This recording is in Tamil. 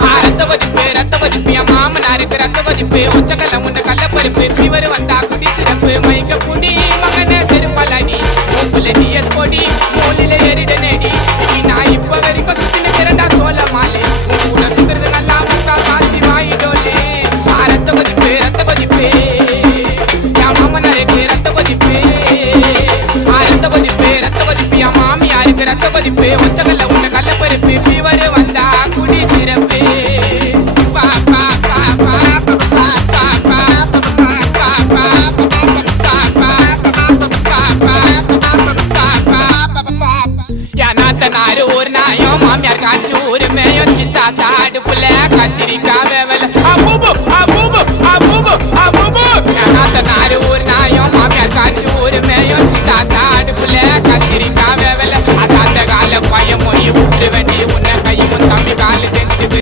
ரத்த கொதிப்பு ரத்த கொதிப்பு என் மாமனாருக்கு ரத்த கொதிப்பு ஒச்சக்கல்ல உண்ட கள்ளப்பருப்பு ஃபீவர் வந்தா குடி சிறப்பு மயக்க குடி மகனே செருப்பலடி உப்புல டிஎஸ் பொடி மூலில எரிட நெடி நான் இப்ப வரைக்கும் சுத்தின திரண்டா சோழ மாலை கூட சுத்துறது நல்லா முக்கா காசி வாயிடோலே ரத்த கொதிப்பு ரத்த கொதிப்பு என் மாமனாருக்கு ரத்த கொதிப்பு ரத்த கொதிப்பு ரத்த கொதிப்பு என் மாமியாருக்கு ரத்த கொதிப்பு ஒச்சக்கல்ல உண்ட கள்ளப்பருப்பு ஃபீவர் வந்தா குடி சிறப்பு ஒரு நாயும் மாமியார் காய்ச்சி ஒரு மேயும் சித்தா தாடு புள்ள கத்திரிக்காய்